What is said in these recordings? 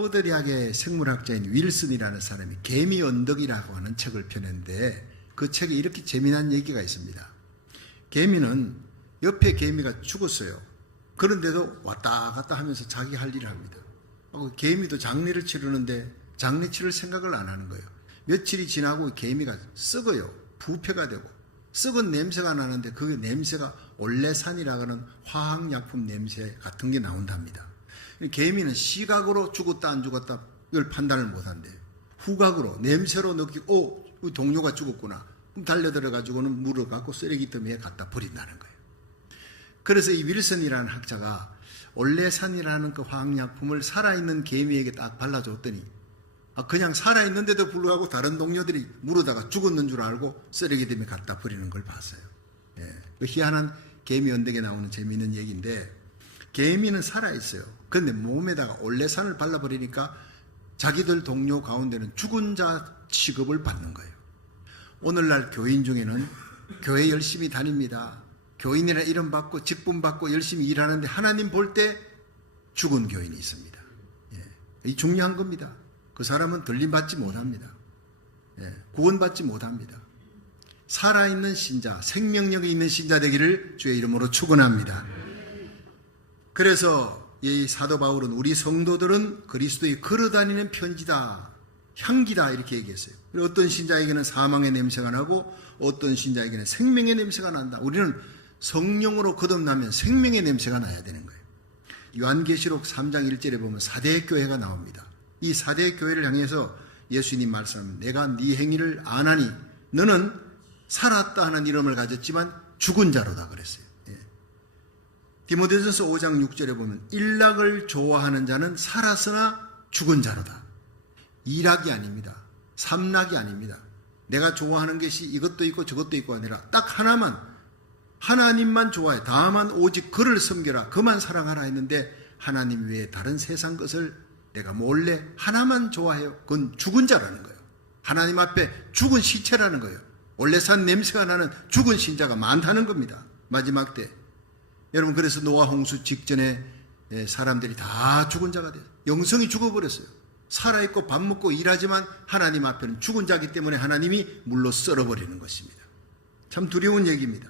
하버드 대학의 생물학자인 윌슨이라는 사람이 개미 언덕이라고 하는 책을 펴냈는데 그 책에 이렇게 재미난 얘기가 있습니다. 개미는 옆에 개미가 죽었어요. 그런데도 왔다 갔다 하면서 자기 할 일을 합니다. 개미도 장례를 치르는데 장례 치를 생각을 안 하는 거예요. 며칠이 지나고 개미가 썩어요. 부패가 되고 썩은 냄새가 나는데 그 냄새가 올레산이라고 하는 화학약품 냄새 같은 게 나온답니다. 개미는 시각으로 죽었다 안 죽었다 이걸 판단을 못한대요. 후각으로 냄새로 느끼고 우리 동료가 죽었구나. 그럼 달려들어 가지고는 물을 갖고 쓰레기더미에 갖다 버린다는 거예요. 그래서 이 윌슨이라는 학자가 올레산이라는 그 화학약품을 살아있는 개미에게 딱 발라줬더니 그냥 살아있는데도 불구하고 다른 동료들이 물어다가 죽었는 줄 알고 쓰레기더미에 갖다 버리는 걸 봤어요. 그 희한한 개미 언덕에 나오는 재미있는 얘기인데 개미는 살아있어요. 그런데 몸에다가 올레산을 발라버리니까 자기들 동료 가운데는 죽은 자 취급을 받는 거예요. 오늘날 교인 중에는 교회 열심히 다닙니다. 교인이라 이름 받고 직분 받고 열심히 일하는데 하나님 볼 때 죽은 교인이 있습니다. 이 중요한 겁니다. 그 사람은 들림받지 못합니다. 구원받지 못합니다. 살아있는 신자, 생명력이 있는 신자 되기를 주의 이름으로 축원합니다. 그래서 이 사도 바울은 우리 성도들은 그리스도의 걸어다니는 편지다, 향기다 이렇게 얘기했어요. 어떤 신자에게는 사망의 냄새가 나고 어떤 신자에게는 생명의 냄새가 난다. 우리는 성령으로 거듭나면 생명의 냄새가 나야 되는 거예요. 요한계시록 3장 1절에 보면 사대 교회가 나옵니다. 이 사대 교회를 향해서 예수님 말씀하면 내가 네 행위를 아나니 너는 살았다 하는 이름을 가졌지만 죽은 자로다 그랬어요. 디모데전서 5장 6절에 보면 일락을 좋아하는 자는 살았으나 죽은 자로다. 일락이 아닙니다. 삼락이 아닙니다. 내가 좋아하는 것이 이것도 있고 저것도 있고 아니라 딱 하나만, 하나님만 좋아해. 다만 오직 그를 섬겨라. 그만 사랑하라 했는데 하나님 외에 다른 세상 것을 내가 몰래 하나만 좋아해요. 그건 죽은 자라는 거예요. 하나님 앞에 죽은 시체라는 거예요. 올레산 냄새가 나는 죽은 신자가 많다는 겁니다. 마지막 때. 여러분 그래서 노아 홍수 직전에 사람들이 다 죽은 자가 돼요. 영성이 죽어버렸어요. 살아있고 밥 먹고 일하지만 하나님 앞에는 죽은 자이기 때문에 하나님이 물로 썰어버리는 것입니다. 참 두려운 얘기입니다.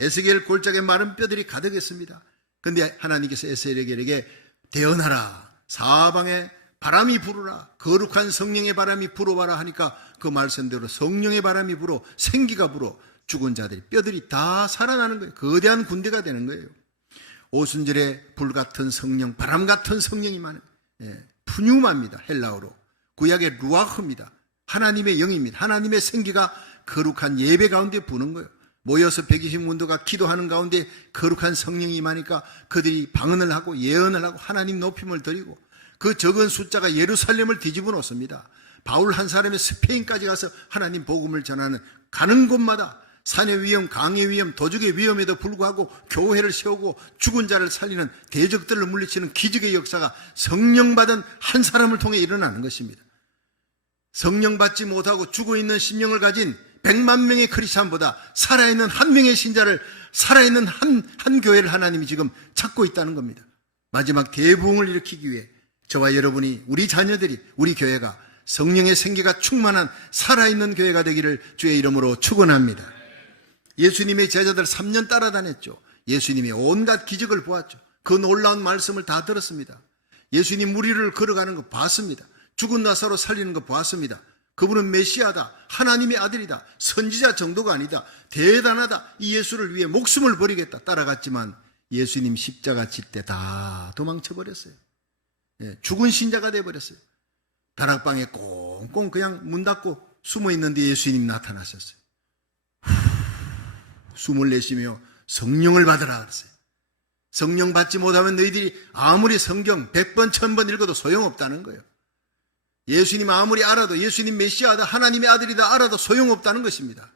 에스겔 골짜기에 마른 뼈들이 가득했습니다. 그런데 하나님께서 에스겔에게 대언하라. 사방에 바람이 불어라. 거룩한 성령의 바람이 불어봐라 하니까 그 말씀대로 성령의 바람이 불어 생기가 불어 죽은 자들이 뼈들이 다 살아나는 거예요. 거대한 군대가 되는 거예요. 오순절에 불같은 성령, 바람 같은 성령이 많아요. 푸뉴마입니다. 헬라어로. 구약의 루아흐입니다. 하나님의 영입니다. 하나님의 생기가 거룩한 예배 가운데 부는 거예요. 모여서 120문도가 기도하는 가운데 거룩한 성령이 임하니까 그들이 방언을 하고 예언을 하고 하나님 높임을 드리고 그 적은 숫자가 예루살렘을 뒤집어 놓습니다. 바울 한 사람이 스페인까지 가서 하나님 복음을 전하는 가는 곳마다 산의 위험, 강의 위험, 도적의 위험에도 불구하고 교회를 세우고 죽은 자를 살리는 대적들을 물리치는 기적의 역사가 성령 받은 한 사람을 통해 일어나는 것입니다. 성령 받지 못하고 죽어있는 심령을 가진 100만 명의 크리스찬보다 살아있는 한 명의 신자를 살아있는 한 교회를 하나님이 지금 찾고 있다는 겁니다. 마지막 대부흥을 일으키기 위해 저와 여러분이 우리 자녀들이 우리 교회가 성령의 생기가 충만한 살아있는 교회가 되기를 주의 이름으로 축원합니다. 예수님의 제자들 3년 따라다녔죠. 예수님이 온갖 기적을 보았죠. 그 놀라운 말씀을 다 들었습니다. 예수님 물 위를 걸어가는 거 봤습니다. 죽은 나사로 살리는 거 봤습니다. 그분은 메시아다. 하나님의 아들이다. 선지자 정도가 아니다. 대단하다. 이 예수를 위해 목숨을 버리겠다. 따라갔지만 예수님 십자가 칠 때 다 도망쳐버렸어요. 죽은 신자가 돼버렸어요. 다락방에 꽁꽁 그냥 문 닫고 숨어있는데 예수님 나타나셨어요. 숨을 내쉬며 성령을 받으라 그랬어요. 성령 받지 못하면 너희들이 아무리 성경 100번 1000번 읽어도 소용없다는 거예요. 예수님 아무리 알아도 예수님 메시아다 하나님의 아들이다 알아도 소용없다는 것입니다.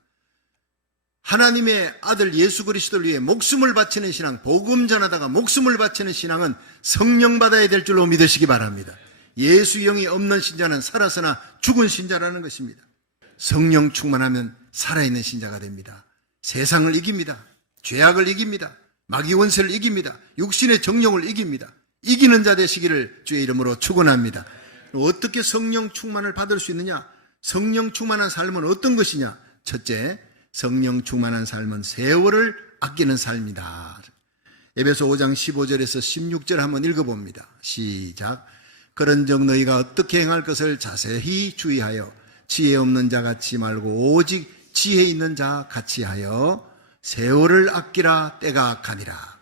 하나님의 아들 예수 그리스도를 위해 목숨을 바치는 신앙, 복음 전하다가 목숨을 바치는 신앙은 성령 받아야 될 줄로 믿으시기 바랍니다. 예수 영이 없는 신자는 살아서나 죽은 신자라는 것입니다. 성령 충만하면 살아있는 신자가 됩니다. 세상을 이깁니다. 죄악을 이깁니다. 마귀 원세를 이깁니다. 육신의 정욕을 이깁니다. 이기는 자 되시기를 주의 이름으로 축원합니다. 어떻게 성령 충만을 받을 수 있느냐? 성령 충만한 삶은 어떤 것이냐? 첫째, 성령 충만한 삶은 세월을 아끼는 삶이다. 에베소 5장 15절에서 16절 한번 읽어봅니다. 시작. 그런즉 너희가 어떻게 행할 것을 자세히 주의하여 지혜 없는 자 같이 말고 오직 지혜 있는 자 같이 하여 세월을 아끼라. 때가 악하니라.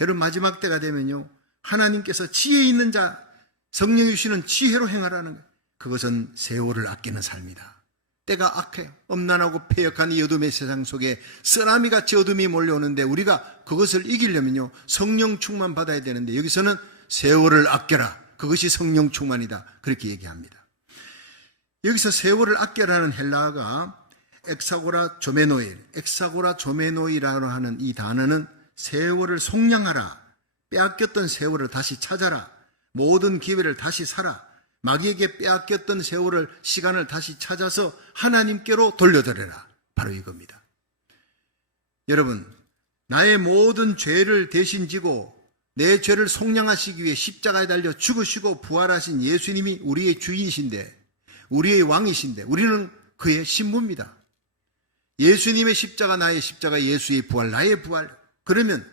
여러분, 마지막 때가 되면요, 하나님께서 지혜 있는 자, 성령이 주시는 지혜로 행하라는 거예요. 그것은 세월을 아끼는 삶이다. 때가 악해요. 엄난하고 패역한 이 어둠의 세상 속에 쓰나미같이 어둠이 몰려오는데 우리가 그것을 이기려면요, 성령 충만 받아야 되는데 여기서는 세월을 아껴라. 그것이 성령 충만이다. 그렇게 얘기합니다. 여기서 세월을 아껴라는 헬라어가 엑사고라 조메노이라고 하는 이 단어는 세월을 속량하라, 빼앗겼던 세월을 다시 찾아라, 모든 기회를 다시 살아, 마귀에게 빼앗겼던 세월을, 시간을 다시 찾아서 하나님께로 돌려드려라. 바로 이겁니다. 여러분, 나의 모든 죄를 대신 지고 내 죄를 속량하시기 위해 십자가에 달려 죽으시고 부활하신 예수님이 우리의 주인이신데, 우리의 왕이신데, 우리는 그의 신부입니다. 예수님의 십자가, 나의 십자가, 예수의 부활, 나의 부활. 그러면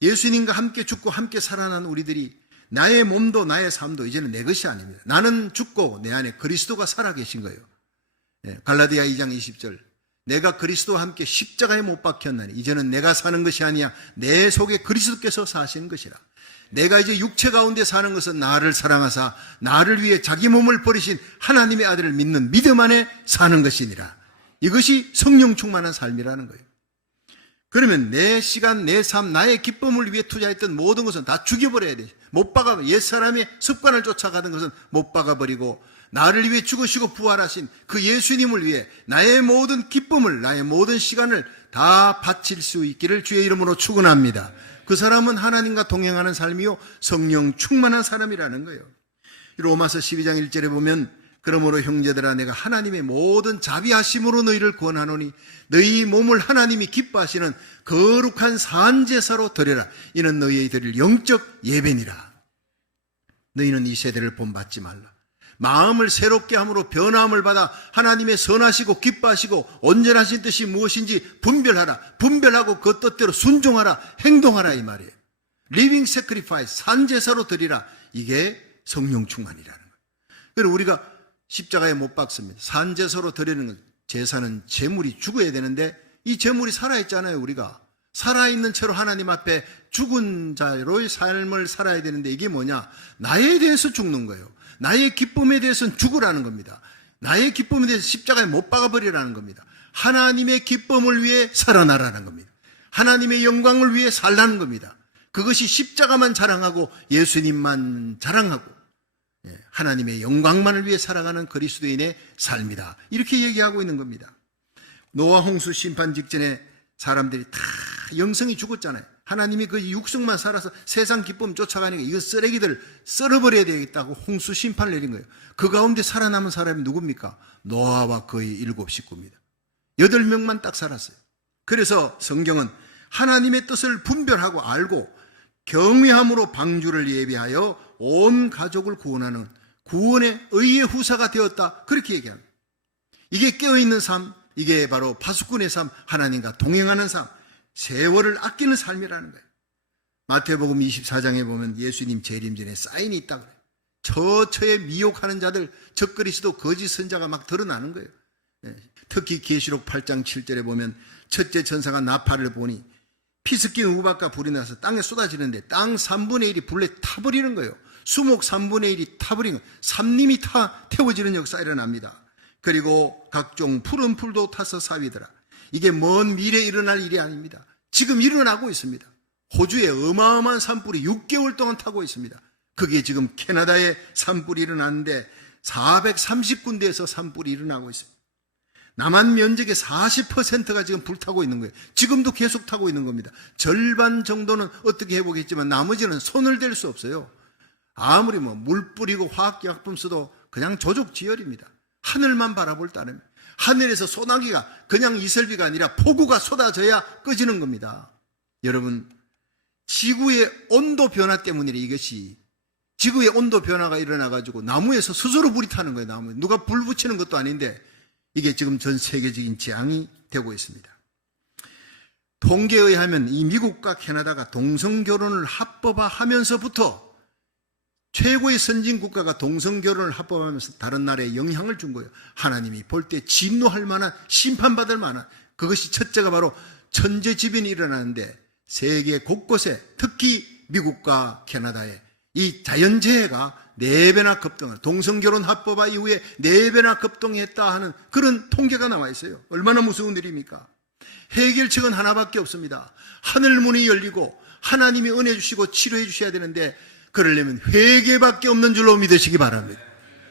예수님과 함께 죽고 함께 살아난 우리들이 나의 몸도 나의 삶도 이제는 내 것이 아닙니다. 나는 죽고 내 안에 그리스도가 살아계신 거예요. 갈라디아 2장 20절. 내가 그리스도와 함께 십자가에 못 박혔나니 이제는 내가 사는 것이 아니야 내 속에 그리스도께서 사시는 것이라. 내가 이제 육체 가운데 사는 것은 나를 사랑하사 나를 위해 자기 몸을 버리신 하나님의 아들을 믿는 믿음 안에 사는 것이니라. 이것이 성령 충만한 삶이라는 거예요. 그러면 내 시간, 내 삶, 나의 기쁨을 위해 투자했던 모든 것은 다 죽여버려야 돼. 못 박아, 옛사람의 습관을 쫓아가던 것은 못 박아버리고 나를 위해 죽으시고 부활하신 그 예수님을 위해 나의 모든 기쁨을, 나의 모든 시간을 다 바칠 수 있기를 주의 이름으로 축원합니다. 그 사람은 하나님과 동행하는 삶이요, 성령 충만한 사람이라는 거예요. 로마서 12장 1절에 보면 그러므로 형제들아 내가 하나님의 모든 자비하심으로 너희를 권하노니 너희 몸을 하나님이 기뻐하시는 거룩한 산제사로 드려라. 이는 너희의 드릴 영적 예배니라. 너희는 이 세대를 본받지 말라. 마음을 새롭게 함으로 변화함을 받아 하나님의 선하시고 기뻐하시고 온전하신 뜻이 무엇인지 분별하라. 분별하고 그 뜻대로 순종하라. 행동하라, 이 말이에요. 리빙 세크리파이스, 산제사로 드리라. 이게 성령 충만이라는 거예요. 그래서 우리가 십자가에 못 박습니다. 산제사로 드리는 것, 제사는 제물이 죽어야 되는데 이 제물이 살아있잖아요. 우리가 살아있는 채로 하나님 앞에 죽은 자로의 삶을 살아야 되는데 이게 뭐냐? 나에 대해서 죽는 거예요. 나의 기쁨에 대해서는 죽으라는 겁니다. 나의 기쁨에 대해서 십자가에 못 박아버리라는 겁니다. 하나님의 기쁨을 위해 살아나라는 겁니다. 하나님의 영광을 위해 살라는 겁니다. 그것이 십자가만 자랑하고 예수님만 자랑하고 하나님의 영광만을 위해 살아가는 그리스도인의 삶이다. 이렇게 얘기하고 있는 겁니다. 노아 홍수 심판 직전에 사람들이 다 영성이 죽었잖아요. 하나님이 그 육성만 살아서 세상 기쁨 쫓아가니까 이거 쓰레기들 썰어버려야 되겠다고 홍수 심판을 내린 거예요. 그 가운데 살아남은 사람이 누굽니까? 노아와 그의 7 식구입니다. 8명만 딱 살았어요. 그래서 성경은 하나님의 뜻을 분별하고 알고 경외함으로 방주를 예비하여 온 가족을 구원하는 구원의 의의 후사가 되었다. 그렇게 얘기합니다. 이게 깨어있는 삶, 이게 바로 파수꾼의 삶, 하나님과 동행하는 삶, 세월을 아끼는 삶이라는 거예요. 마태복음 24장에 보면 예수님 재림전에 사인이 있다고 그래요. 처처에 미혹하는 자들, 적그리스도 거짓 선자가 막 드러나는 거예요. 특히 계시록 8장 7절에 보면 첫째 천사가 나팔을 보니 피 섞인 우박과 불이 나서 땅에 쏟아지는데 땅 3분의 1이 불에 타버리는 거예요. 수목 3분의 1이 타버리는 거예요. 삼림이 태워지는 역사가 일어납니다. 그리고 각종 푸른 풀도 타서 사위더라. 이게 먼 미래에 일어날 일이 아닙니다. 지금 일어나고 있습니다. 호주에 어마어마한 산불이 6개월 동안 타고 있습니다. 그게 지금 캐나다에 산불이 일어났는데 430군데에서 산불이 일어나고 있습니다. 남한 면적의 40%가 지금 불타고 있는 거예요. 지금도 계속 타고 있는 겁니다. 절반 정도는 어떻게 해보겠지만 나머지는 손을 댈 수 없어요. 아무리 물 뿌리고 화학약품 써도 그냥 조족지혈입니다. 하늘만 바라볼 따름. 하늘에서 소나기가 그냥 이슬비가 아니라 폭우가 쏟아져야 꺼지는 겁니다. 여러분, 지구의 온도 변화 때문이래. 이것이 지구의 온도 변화가 일어나가지고 나무에서 스스로 불이 타는 거예요. 나무에 누가 불 붙이는 것도 아닌데 이게 지금 전 세계적인 재앙이 되고 있습니다. 통계에 의하면 이 미국과 캐나다가 동성결혼을 합법화하면서부터 최고의 선진국가가 동성결혼을 합법화하면서 다른 나라에 영향을 준 거예요. 하나님이 볼 때 진노할 만한, 심판받을 만한, 그것이 첫째가 바로 천재지변이 일어나는데 세계 곳곳에 특히 미국과 캐나다에 이 자연재해가 4배나 급등을, 동성결혼 합법화 이후에 4배나 급등했다 하는 그런 통계가 나와 있어요. 얼마나 무서운 일입니까? 해결책은 하나밖에 없습니다. 하늘문이 열리고 하나님이 은혜 주시고 치료해 주셔야 되는데 그러려면 회개밖에 없는 줄로 믿으시기 바랍니다.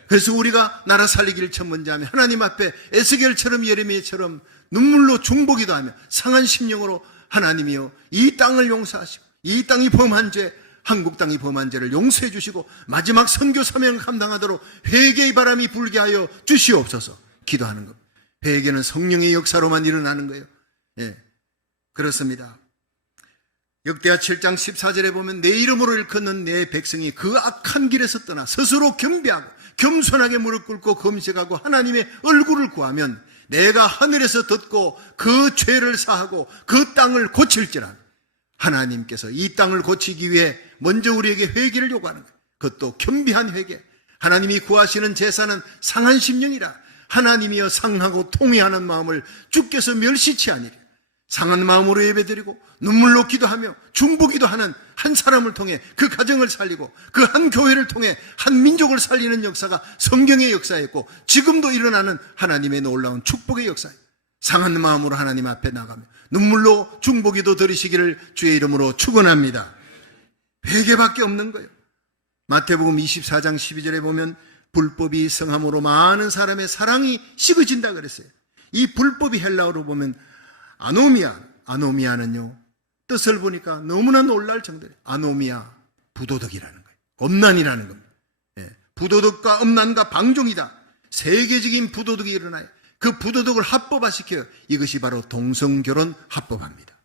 그래서 우리가 나라 살리기를 첫 번째 하며 하나님 앞에 에스겔처럼 예레미야처럼 눈물로 중보기도 하며 상한 심령으로 하나님이여 이 땅을 용서하시고 이 땅이 범한 죄, 한국 땅이 범한 죄를 용서해 주시고 마지막 선교 사명을 감당하도록 회개의 바람이 불게 하여 주시옵소서 기도하는 것. 회개는 성령의 역사로만 일어나는 거예요. 예, 그렇습니다. 역대하 7장 14절에 보면 내 이름으로 일컫는 내 백성이 그 악한 길에서 떠나 스스로 겸비하고 겸손하게 무릎 꿇고 금식하고 하나님의 얼굴을 구하면 내가 하늘에서 듣고 그 죄를 사하고 그 땅을 고칠지라. 하나님께서 이 땅을 고치기 위해 먼저 우리에게 회개를 요구하는 거예요. 그것도 겸비한 회개. 하나님이 구하시는 제사는 상한 심령이라. 하나님이여 상하고 통회하는 마음을 주께서 멸시치 아니리. 상한 마음으로 예배드리고 눈물로 기도하며 중보기도 하는 한 사람을 통해 그 가정을 살리고 그 한 교회를 통해 한 민족을 살리는 역사가 성경의 역사였고 지금도 일어나는 하나님의 놀라운 축복의 역사예요. 상한 마음으로 하나님 앞에 나가며 눈물로 중보기도 드리시기를 주의 이름으로 축원합니다. 회개밖에 없는 거예요. 마태복음 24장 12절에 보면 불법이 성함으로 많은 사람의 사랑이 식어진다 그랬어요. 이 불법이 헬라어로 보면 아노미아는요 뜻을 보니까 너무나 놀랄 정도예요. 아노미아, 부도덕이라는 거예요. 엄난이라는 겁니다. 예, 부도덕과 엄난과 방종이다. 세계적인 부도덕이 일어나요. 그 부도덕을 합법화시켜요. 이것이 바로 동성결혼 합법화입니다.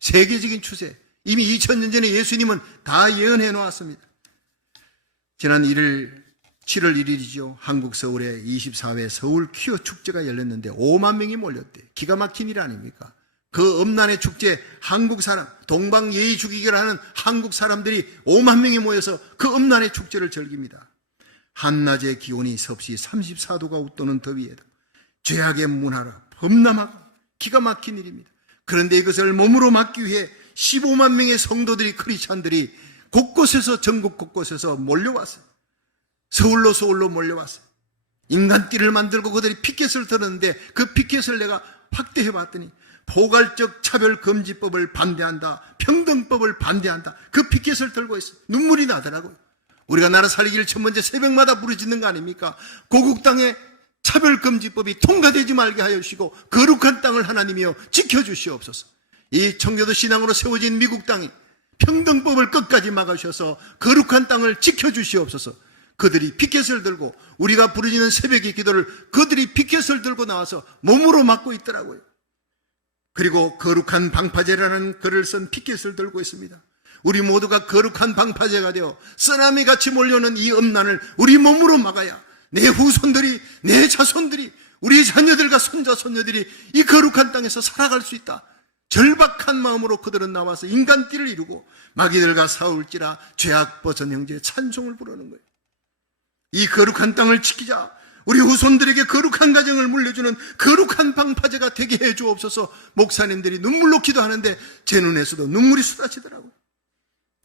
세계적인 추세. 이미 2000년 전에 예수님은 다 예언해 놓았습니다. 지난 7월 1일이죠. 한국 서울에 24회 서울 퀴어 축제가 열렸는데 5만 명이 몰렸대요. 기가 막힌 일 아닙니까? 그 엄난의 축제, 한국 사람, 동방 예의 죽이기를 하는 한국 사람들이 5만 명이 모여서 그 엄난의 축제를 즐깁니다. 한낮의 기온이 섭씨 34도가 웃도는 더위에도 죄악의 문화로 범람하고 기가 막힌 일입니다. 그런데 이것을 몸으로 막기 위해 15만 명의 성도들이, 크리스찬들이 곳곳에서, 전국 곳곳에서 몰려왔어요. 서울로 몰려왔어요. 인간띠를 만들고 그들이 피켓을 들었는데 그 피켓을 내가 확대해 봤더니 포괄적 차별금지법을 반대한다, 평등법을 반대한다, 그 피켓을 들고 있어요. 눈물이 나더라고요. 우리가 나라 살리기를 첫 번째 새벽마다 부르짖는 거 아닙니까? 고국 땅에 차별금지법이 통과되지 말게 하여 주시고 거룩한 땅을 하나님이여 지켜주시옵소서. 이 청교도 신앙으로 세워진 미국 땅이 평등법을 끝까지 막아주셔서 거룩한 땅을 지켜주시옵소서. 그들이 피켓을 들고, 우리가 부르짖는 새벽의 기도를 그들이 피켓을 들고 나와서 몸으로 막고 있더라고요. 그리고 거룩한 방파제라는 글을 쓴 피켓을 들고 있습니다. 우리 모두가 거룩한 방파제가 되어 쓰나미같이 몰려오는 이 엄난을 우리 몸으로 막아야 내 후손들이, 내 자손들이, 우리 자녀들과 손자 손녀들이 이 거룩한 땅에서 살아갈 수 있다. 절박한 마음으로 그들은 나와서 인간띠를 이루고 마귀들과 싸울지라 죄악 벗은 형제의 찬송을 부르는 거예요. 이 거룩한 땅을 지키자. 우리 후손들에게 거룩한 가정을 물려주는 거룩한 방파제가 되게 해 주옵소서. 목사님들이 눈물로 기도하는데 제 눈에서도 눈물이 쏟아지더라고요.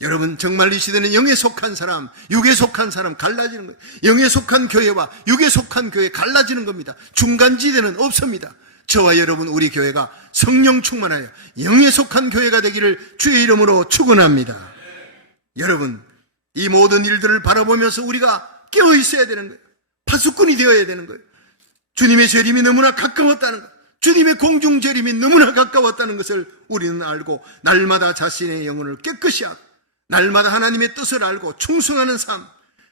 여러분, 정말 이 시대는 영에 속한 사람, 육에 속한 사람 갈라지는 거예요. 영에 속한 교회와 육에 속한 교회 갈라지는 겁니다. 중간지대는 없습니다. 저와 여러분, 우리 교회가 성령 충만하여 영에 속한 교회가 되기를 주의 이름으로 축원합니다. 여러분, 이 모든 일들을 바라보면서 우리가 깨어 있어야 되는 거예요. 파수꾼이 되어야 되는 거예요. 주님의 재림이 너무나 가까웠다는 것, 주님의 공중 재림이 너무나 가까웠다는 것을 우리는 알고 날마다 자신의 영혼을 깨끗이 하고 날마다 하나님의 뜻을 알고 충성하는 삶,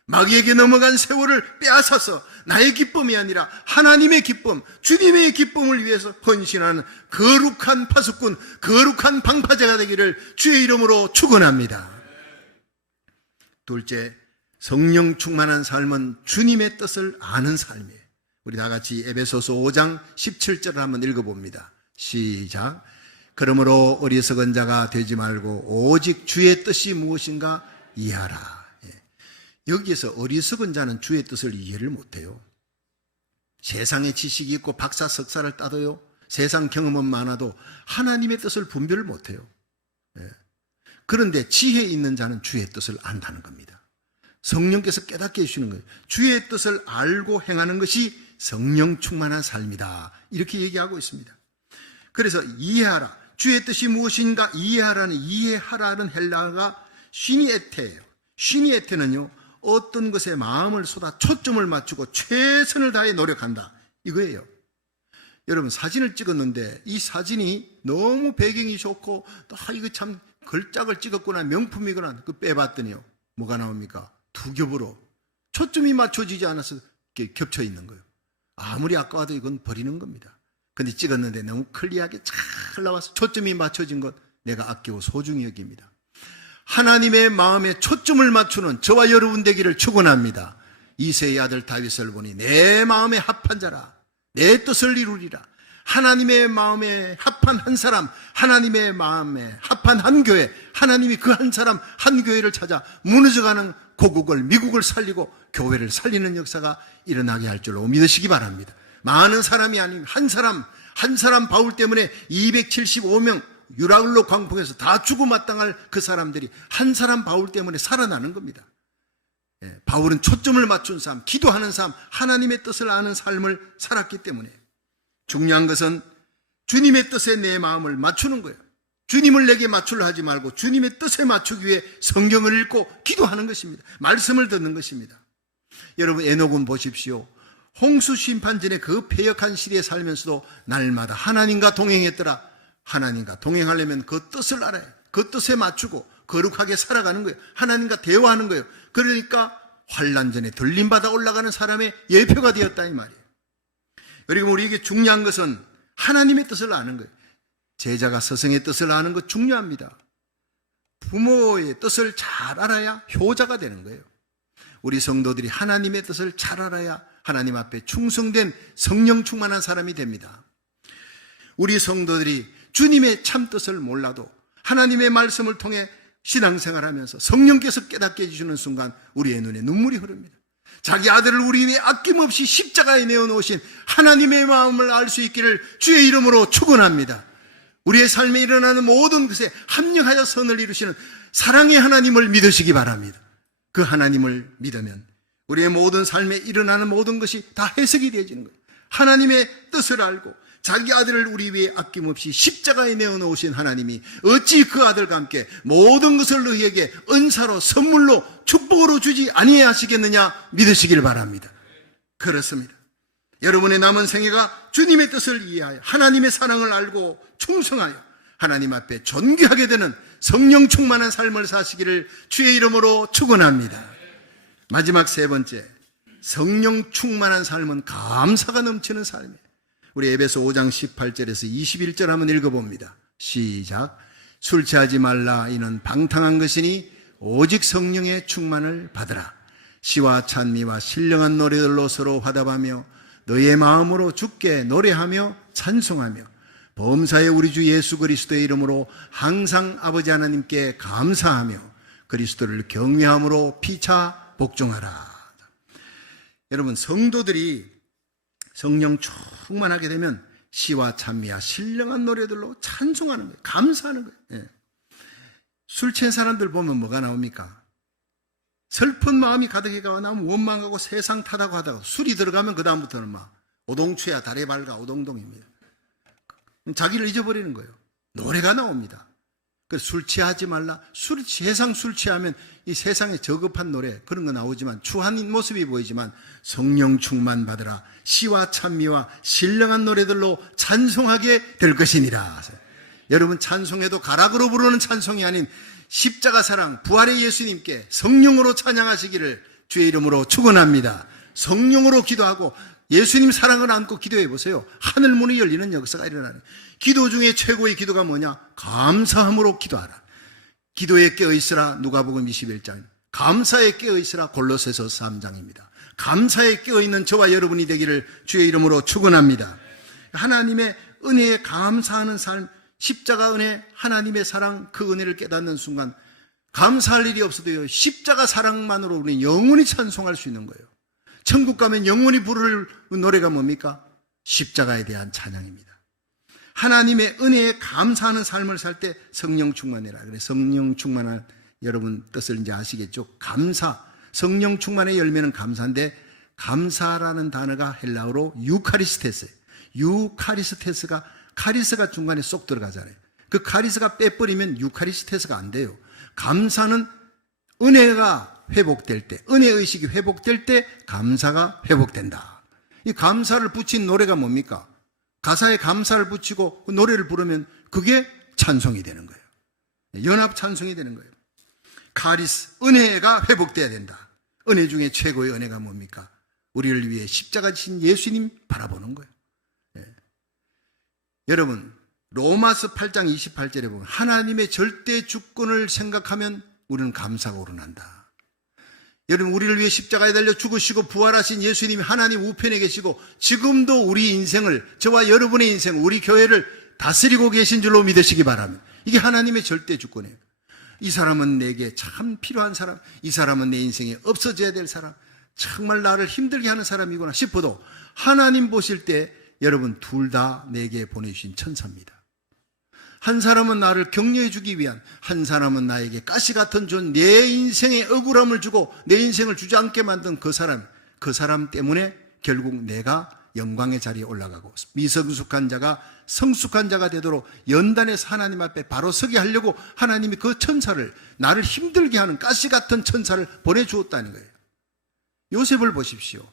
마귀에게 넘어간 세월을 빼앗아서 나의 기쁨이 아니라 하나님의 기쁨, 주님의 기쁨을 위해서 헌신하는 거룩한 파수꾼, 거룩한 방파제가 되기를 주의 이름으로 축원합니다. 둘째, 성령 충만한 삶은 주님의 뜻을 아는 삶이에요. 우리 다 같이 에베소서 5장 17절을 한번 읽어봅니다. 시작. 그러므로 어리석은 자가 되지 말고 오직 주의 뜻이 무엇인가 이해하라. 여기에서 어리석은 자는 주의 뜻을 이해를 못해요. 세상에 지식이 있고 박사 석사를 따도요, 세상 경험은 많아도 하나님의 뜻을 분별을 못해요. 그런데 지혜 있는 자는 주의 뜻을 안다는 겁니다. 성령께서 깨닫게 해주시는 거예요. 주의 뜻을 알고 행하는 것이 성령 충만한 삶이다, 이렇게 얘기하고 있습니다. 그래서 이해하라, 주의 뜻이 무엇인가 이해하라는 헬라어가 쉬니에테예요. 쉬니에테는요, 어떤 것에 마음을 쏟아 초점을 맞추고 최선을 다해 노력한다, 이거예요. 여러분, 사진을 찍었는데 이 사진이 너무 배경이 좋고 이거 참 걸작을 찍었구나, 명품이구나, 그 빼봤더니요, 뭐가 나옵니까? 두 겹으로 초점이 맞춰지지 않아서 이렇게 겹쳐 있는 거예요. 아무리 아까워도 이건 버리는 겁니다. 근데 찍었는데 너무 클리어하게 잘 나와서 초점이 맞춰진 것, 내가 아끼고 소중히 여깁니다. 하나님의 마음에 초점을 맞추는 저와 여러분 되기를 축원합니다. 이새의 아들 다윗을 보니 내 마음에 합한 자라, 내 뜻을 이루리라. 하나님의 마음에 합한 한 사람, 하나님의 마음에 합한 한 교회, 하나님이 그 한 사람 한 교회를 찾아 무너져가는 고국을, 미국을 살리고 교회를 살리는 역사가 일어나게 할 줄로 믿으시기 바랍니다. 많은 사람이 아닌 한 사람 바울 때문에 275명 유라글로 광풍에서 다 죽어마땅할 그 사람들이 한 사람 바울 때문에 살아나는 겁니다. 바울은 초점을 맞춘 삶, 기도하는 삶, 하나님의 뜻을 아는 삶을 살았기 때문에. 중요한 것은 주님의 뜻에 내 마음을 맞추는 거예요. 주님을 내게 맞추려 하지 말고 주님의 뜻에 맞추기 위해 성경을 읽고 기도하는 것입니다. 말씀을 듣는 것입니다. 여러분, 에녹은 보십시오. 홍수 심판 전에 그 패역한 시대에 살면서도 날마다 하나님과 동행했더라. 하나님과 동행하려면 그 뜻을 알아야 해요. 그 뜻에 맞추고 거룩하게 살아가는 거예요. 하나님과 대화하는 거예요. 그러니까 환난 전에 들림받아 올라가는 사람의 예표가 되었다, 이 말이에요. 그리고 우리에게 중요한 것은 하나님의 뜻을 아는 거예요. 제자가 스승의 뜻을 아는 것 중요합니다. 부모의 뜻을 잘 알아야 효자가 되는 거예요. 우리 성도들이 하나님의 뜻을 잘 알아야 하나님 앞에 충성된 성령 충만한 사람이 됩니다. 우리 성도들이 주님의 참 뜻을 몰라도 하나님의 말씀을 통해 신앙생활하면서 성령께서 깨닫게 해주시는 순간 우리의 눈에 눈물이 흐릅니다. 자기 아들을 우리 위해 아낌없이 십자가에 내어놓으신 하나님의 마음을 알 수 있기를 주의 이름으로 축원합니다. 우리의 삶에 일어나는 모든 것에 합력하여 선을 이루시는 사랑의 하나님을 믿으시기 바랍니다. 그 하나님을 믿으면 우리의 모든 삶에 일어나는 모든 것이 다 해석이 되어지는 거예요. 하나님의 뜻을 알고 자기 아들을 우리 위해 아낌없이 십자가에 내어놓으신 하나님이 어찌 그 아들과 함께 모든 것을 너희에게 은사로 선물로 축복으로 주지 아니하시겠느냐 믿으시길 바랍니다. 그렇습니다. 여러분의 남은 생애가 주님의 뜻을 이해하여 하나님의 사랑을 알고 충성하여 하나님 앞에 존귀하게 되는 성령 충만한 삶을 사시기를 주의 이름으로 축원합니다. 마지막 세 번째, 성령 충만한 삶은 감사가 넘치는 삶이에요. 우리 에베소 5장 18절에서 21절 한번 읽어봅니다. 시작. 술 취하지 말라. 이는 방탕한 것이니 오직 성령의 충만을 받으라. 시와 찬미와 신령한 노래들로 서로 화답하며 너의 마음으로 주께 노래하며 찬송하며 범사의 우리 주 예수 그리스도의 이름으로 항상 아버지 하나님께 감사하며 그리스도를 경외함으로 피차 복종하라. 여러분, 성도들이 성령 충만하게 되면 시와 찬미와 신령한 노래들로 찬송하는 거예요. 감사하는 거예요. 술 취한 사람들 보면 뭐가 나옵니까? 슬픈 마음이 가득해가 나오면 원망하고 세상 탓하고 하다가 술이 들어가면 그 다음부터는 막 오동추야 달에 밝아 오동동입니다. 자기를 잊어버리는 거예요. 노래가 나옵니다. 그래서 술 취하지 말라. 세상 술 취하면 이 세상에 저급한 노래 그런 거 나오지만 추한 모습이 보이지만 성령 충만 받으라. 시와 찬미와 신령한 노래들로 찬송하게 될 것이니라. 여러분, 찬송에도 가락으로 부르는 찬송이 아닌 십자가 사랑 부활의 예수님께 성령으로 찬양하시기를 주의 이름으로 축원합니다. 성령으로 기도하고 예수님 사랑을 안고 기도해 보세요. 하늘문이 열리는 역사가 일어나네. 기도 중에 최고의 기도가 뭐냐? 감사함으로 기도하라. 기도에 깨어있으라. 누가복음 21장. 감사에 깨어있으라. 골로새서 3장입니다. 감사에 깨어있는 저와 여러분이 되기를 주의 이름으로 축원합니다. 하나님의 은혜에 감사하는 삶, 십자가 은혜, 하나님의 사랑, 그 은혜를 깨닫는 순간 감사할 일이 없어도요, 십자가 사랑만으로 우리는 영원히 찬송할 수 있는 거예요. 천국 가면 영원히 부를 노래가 뭡니까? 십자가에 대한 찬양입니다. 하나님의 은혜에 감사하는 삶을 살 때 성령 충만해라. 그래, 성령 충만한 여러분 뜻을 이제 아시겠죠? 감사. 성령 충만의 열매는 감사인데, 감사라는 단어가 헬라어로 유카리스테스예요. 유카리스테스가, 카리스가 중간에 쏙 들어가잖아요. 그 카리스가 빼버리면 유카리스테스가 안 돼요. 감사는 은혜가 회복될 때, 은혜의식이 회복될 때 감사가 회복된다. 이 감사를 붙인 노래가 뭡니까? 가사에 감사를 붙이고 노래를 부르면 그게 찬송이 되는 거예요. 연합 찬송이 되는 거예요. 카리스, 은혜가 회복돼야 된다. 은혜 중에 최고의 은혜가 뭡니까? 우리를 위해 십자가 지신 예수님 바라보는 거예요. 여러분, 로마서 8장 28절에 보면 하나님의 절대 주권을 생각하면 우리는 감사가 우러난다. 여러분, 우리를 위해 십자가에 달려 죽으시고 부활하신 예수님이 하나님 우편에 계시고 지금도 우리 인생을, 저와 여러분의 인생, 우리 교회를 다스리고 계신 줄로 믿으시기 바랍니다. 이게 하나님의 절대 주권이에요. 이 사람은 내게 참 필요한 사람, 이 사람은 내 인생에 없어져야 될 사람, 정말 나를 힘들게 하는 사람이구나 싶어도 하나님 보실 때 여러분 둘 다 내게 보내주신 천사입니다. 한 사람은 나를 격려해 주기 위한, 한 사람은 나에게 가시 같은 존, 내 인생에 억울함을 주고 내 인생을 주저앉게 만든 그 사람 때문에 결국 내가 영광의 자리에 올라가고 미성숙한 자가 성숙한 자가 되도록 연단해서 하나님 앞에 바로 서게 하려고 하나님이 그 천사를, 나를 힘들게 하는 가시 같은 천사를 보내주었다는 거예요. 요셉을 보십시오.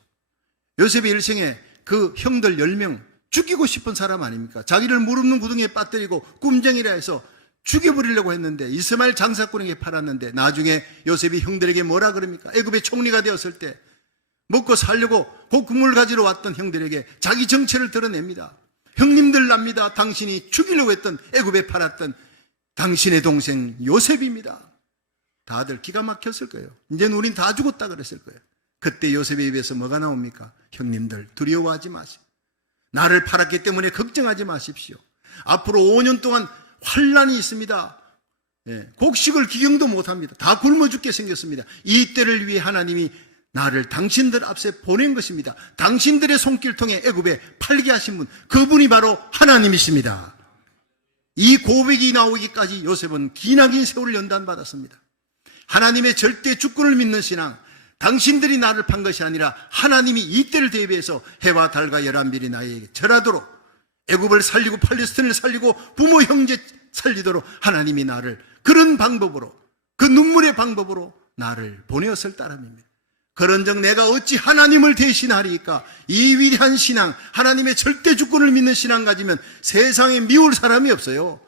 요셉의 일생에 그 형들 10명 죽이고 싶은 사람 아닙니까? 자기를 물 없는 구덩이에 빠뜨리고 꿈쟁이라 해서 죽여버리려고 했는데, 이스마엘 장사꾼에게 팔았는데 나중에 요셉이 형들에게 뭐라 그럽니까? 애굽의 총리가 되었을 때 먹고 살려고 곡물 가지러 왔던 형들에게 자기 정체를 드러냅니다. 형님들 납니다. 당신이 죽이려고 했던, 애굽에 팔았던 당신의 동생 요셉입니다. 다들 기가 막혔을 거예요. 이제는 우린 다 죽었다 그랬을 거예요. 그때 요셉의 입에서 뭐가 나옵니까? 형님들 두려워하지 마십시오. 나를 팔았기 때문에 걱정하지 마십시오. 앞으로 5년 동안 환란이 있습니다. 곡식을 기경도 못합니다. 다 굶어 죽게 생겼습니다. 이 때를 위해 하나님이 나를 당신들 앞에 보낸 것입니다. 당신들의 손길 통해 애굽에 팔게 하신 분, 그분이 바로 하나님이십니다. 이 고백이 나오기까지 요셉은 기나긴 세월을 연단받았습니다. 하나님의 절대 주권을 믿는 신앙, 당신들이 나를 판 것이 아니라 하나님이 이 때를 대비해서 해와 달과 11별이 나에게 절하도록, 애굽을 살리고 팔레스틴을 살리고 부모 형제 살리도록 하나님이 나를 그런 방법으로, 그 눈물의 방법으로 나를 보내었을 따름입니다. 그런즉 내가 어찌 하나님을 대신하리까? 이 위대한 신앙, 하나님의 절대 주권을 믿는 신앙 가지면 세상에 미울 사람이 없어요.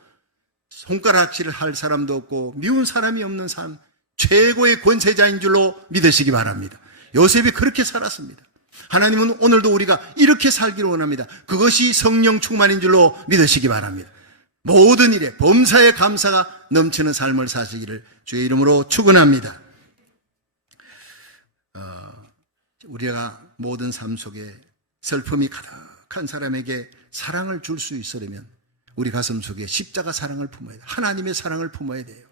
손가락질을 할 사람도 없고 미운 사람이 없는 삶, 최고의 권세자인 줄로 믿으시기 바랍니다. 요셉이 그렇게 살았습니다. 하나님은 오늘도 우리가 이렇게 살기를 원합니다. 그것이 성령 충만인 줄로 믿으시기 바랍니다. 모든 일에 범사에 감사가 넘치는 삶을 사시기를 주의 이름으로 축원합니다. 우리가 모든 삶 속에 슬픔이 가득한 사람에게 사랑을 줄 수 있으려면 우리 가슴 속에 십자가 사랑을 품어야 돼요. 하나님의 사랑을 품어야 돼요.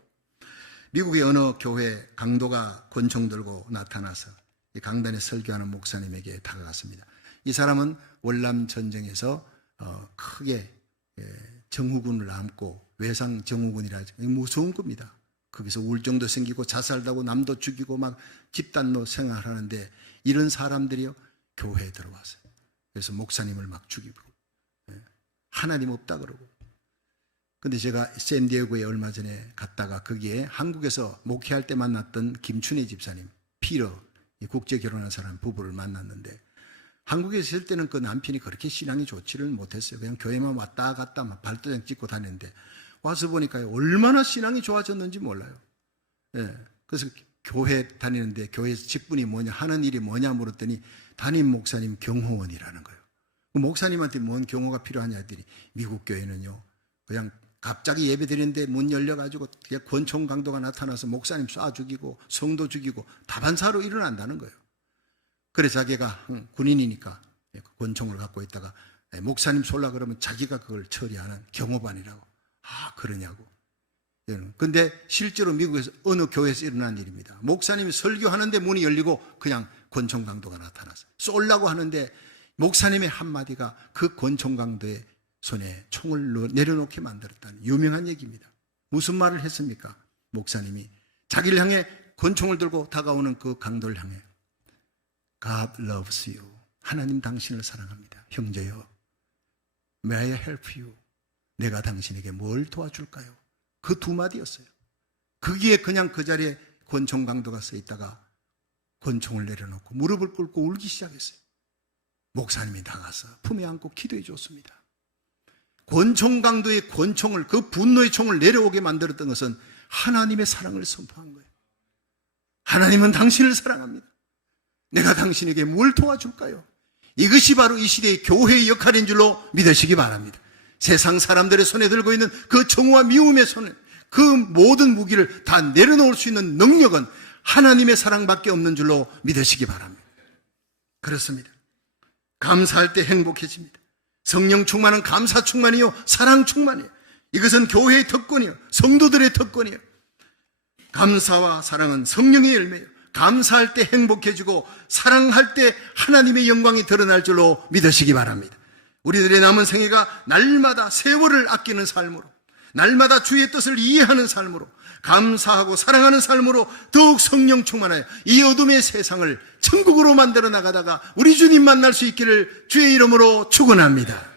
미국의 어느 교회 강도가 권총 들고 나타나서 이 강단에 설교하는 목사님에게 다가갔습니다. 이 사람은 월남 전쟁에서 크게 정후군을 안고, 외상 정후군이라 무서운 겁니다. 거기서 우울증도 생기고 자살도 하고 남도 죽이고 막 집단로 생활하는데, 이런 사람들이요 교회에 들어왔어요. 그래서 목사님을 막 죽이고 하나님 없다 그러고. 근데 제가 샌디에고에 얼마 전에 갔다가 거기에 한국에서 목회할 때 만났던 김춘혜 집사님, 피러, 국제 결혼한 사람 부부를 만났는데, 한국에 있을 때는 그 남편이 그렇게 신앙이 좋지를 못했어요. 그냥 교회만 왔다 갔다 막 발도장 찍고 다녔는데 와서 보니까 얼마나 신앙이 좋아졌는지 몰라요. 그래서 교회 다니는데 교회에서 직분이 뭐냐, 하는 일이 뭐냐 물었더니 담임 목사님 경호원이라는 거예요. 그 목사님한테 뭔 경호가 필요하냐 했더니 미국 교회는요, 그냥 갑자기 예배 드리는데 문 열려가지고 권총 강도가 나타나서 목사님 쏴 죽이고 성도 죽이고 다반사로 일어난다는 거예요. 그래서 자기가 군인이니까 권총을 갖고 있다가 목사님 쏠라 그러면 자기가 그걸 처리하는 경호반이라고. 아, 그러냐고. 근데 실제로 미국에서 어느 교회에서 일어난 일입니다. 목사님이 설교하는데 문이 열리고 그냥 권총 강도가 나타났어요. 쏠라고 하는데 목사님의 한마디가 그 권총 강도의 손에 총을 내려놓게 만들었다는 유명한 얘기입니다. 무슨 말을 했습니까? 목사님이 자기를 향해 권총을 들고 다가오는 그 강도를 향해 God loves you. 하나님 당신을 사랑합니다. 형제여, May I help you? 내가 당신에게 뭘 도와줄까요? 그 두 마디였어요. 거기에 그냥 그 자리에 권총 강도가 서 있다가 권총을 내려놓고 무릎을 꿇고 울기 시작했어요. 목사님이 나가서 품에 안고 기도해 줬습니다. 권총 강도의 권총을, 그 분노의 총을 내려오게 만들었던 것은 하나님의 사랑을 선포한 거예요. 하나님은 당신을 사랑합니다. 내가 당신에게 뭘 도와줄까요? 이것이 바로 이 시대의 교회의 역할인 줄로 믿으시기 바랍니다. 세상 사람들의 손에 들고 있는 그 정오와 미움의 손에 그 모든 무기를 다 내려놓을 수 있는 능력은 하나님의 사랑밖에 없는 줄로 믿으시기 바랍니다. 그렇습니다. 감사할 때 행복해집니다. 성령 충만은 감사 충만이요, 사랑 충만이요. 이것은 교회의 특권이요, 성도들의 특권이요. 감사와 사랑은 성령의 열매예요. 감사할 때 행복해지고 사랑할 때 하나님의 영광이 드러날 줄로 믿으시기 바랍니다. 우리들의 남은 생애가 날마다 세월을 아끼는 삶으로, 날마다 주의 뜻을 이해하는 삶으로, 감사하고 사랑하는 삶으로 더욱 성령 충만하여 이 어둠의 세상을 천국으로 만들어 나가다가 우리 주님 만날 수 있기를 주의 이름으로 축원합니다.